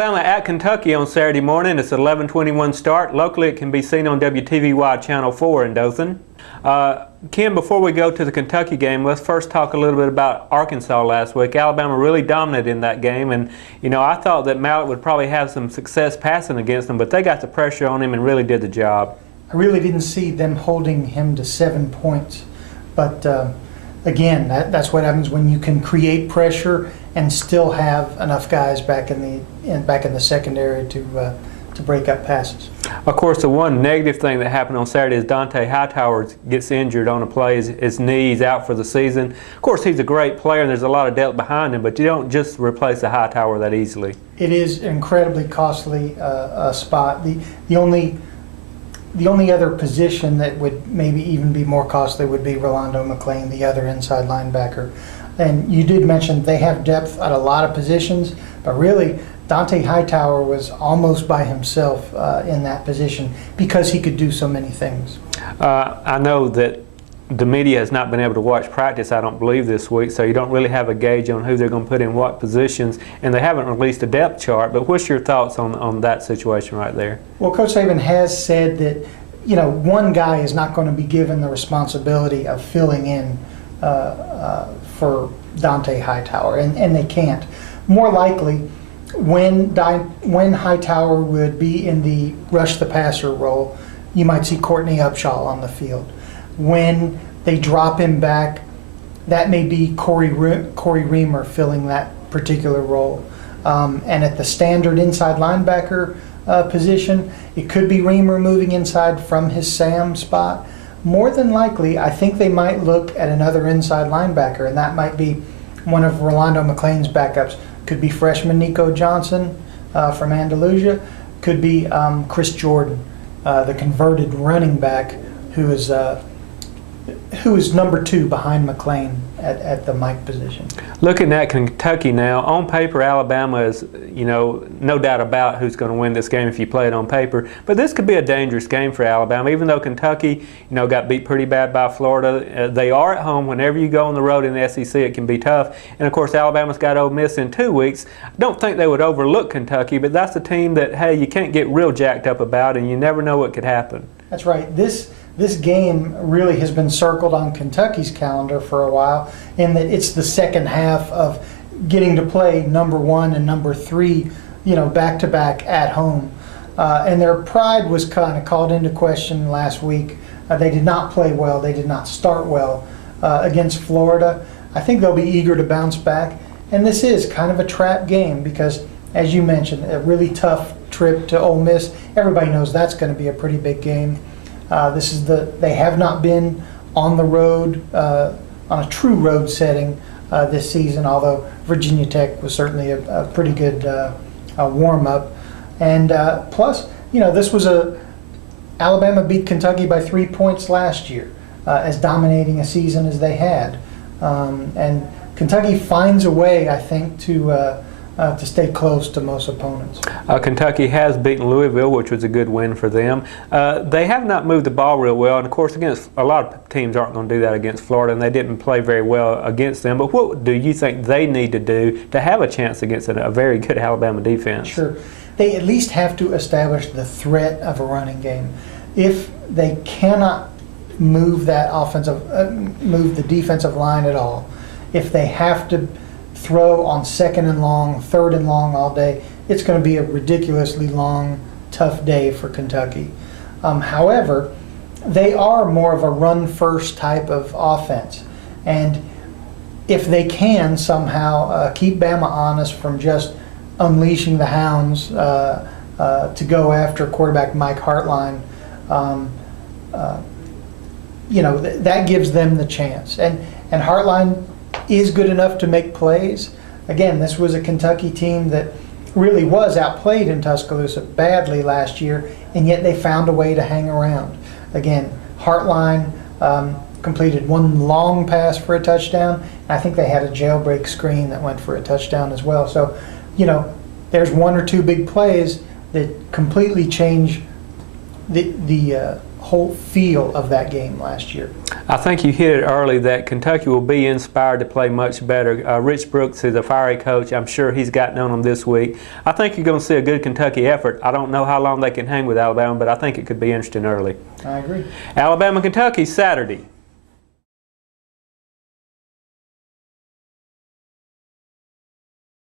Alabama at Kentucky on Saturday morning. It's an 11:21 start. Locally, it can be seen on WTVY Channel 4 in Dothan. Ken, before we go to the Kentucky game, let's first talk a little bit about Arkansas last week. Alabama really dominated in that game, and I thought that Mallett would probably have some success passing against them, but they got the pressure on him and really did the job. I really didn't see them holding him to 7 points, but again, that's what happens when you can create pressure and still have enough guys back in the secondary to break up passes. Of course, the one negative thing that happened on Saturday is Dante Hightower gets injured on a play. His knee's out for the season. Of course, he's a great player, and there's a lot of depth behind him, but you don't just replace a Hightower that easily. It is an incredibly costly spot. The only other position that would maybe even be more costly would be Rolando McClain, the other inside linebacker. And you did mention they have depth at a lot of positions, but really Dante Hightower was almost by himself in that position because he could do so many things. I know that the media has not been able to watch practice, I don't believe, this week, so you don't really have a gauge on who they're going to put in what positions, and they haven't released a depth chart, but what's your thoughts on that situation right there? Well, Coach Saban has said that one guy is not going to be given the responsibility of filling in for Dante Hightower, and they can't. More likely, when Hightower would be in the rush the passer role, you might see Courtney Upshaw on the field. When they drop him back, that may be Corey Reamer filling that particular role. And at the standard inside linebacker position, it could be Reamer moving inside from his Sam spot. More than likely, I think they might look at another inside linebacker, and that might be one of Rolando McClain's backups. Could be freshman Jon Johnson from Andalusia. Could be Chris Jordan, the converted running back who is number 2 behind McClain at the Mike position. Looking at Kentucky now, on paper Alabama is, no doubt about who's going to win this game if you play it on paper. But this could be a dangerous game for Alabama, even though Kentucky, got beat pretty bad by Florida. They are at home. Whenever you go on the road in the SEC, it can be tough. And of course, Alabama's got Ole Miss in 2 weeks. I don't think they would overlook Kentucky, but that's a team that, hey, you can't get real jacked up about, and you never know what could happen. That's right. This game really has been circled on Kentucky's calendar for a while, in that it's the second half of getting to play number 1 and number 3, back-to-back at home. And their pride was kind of called into question last week. They did not play well. They did not start well against Florida. I think they'll be eager to bounce back. And this is kind of a trap game because, as you mentioned, a really tough trip to Ole Miss. Everybody knows that's going to be a pretty big game. They have not been on the road, on a true road setting this season, although Virginia Tech was certainly a pretty good warm-up. And plus, this was Alabama beat Kentucky by 3 points last year, as dominating a season as they had. And Kentucky finds a way, I think, to stay close to most opponents. Kentucky has beaten Louisville, which was a good win for them. They have not moved the ball real well, and of course, against a lot of teams aren't going to do that against Florida, and they didn't play very well against them. But what do you think they need to do to have a chance against a very good Alabama defense? Sure. They at least have to establish the threat of a running game. If they cannot move move the defensive line at all, if they have to throw on 2nd and long, 3rd and long all day, it's going to be a ridiculously long, tough day for Kentucky. However, they are more of a run-first type of offense. And if they can somehow keep Bama honest from just unleashing the hounds to go after quarterback Mike Hartline, that gives them the chance. And Hartline is good enough to make plays. Again, this was a Kentucky team that really was outplayed in Tuscaloosa badly last year, and yet they found a way to hang around. Again, Hartline completed one long pass for a touchdown. I think they had a jailbreak screen that went for a touchdown as well. So, there's 1 or 2 big plays that completely change the whole feel of that game last year. I think you hit it early that Kentucky will be inspired to play much better. Rich Brooks is a fiery coach. I'm sure he's gotten on them this week. I think you're going to see a good Kentucky effort. I don't know how long they can hang with Alabama, but I think it could be interesting early. I agree. Alabama, Kentucky, Saturday.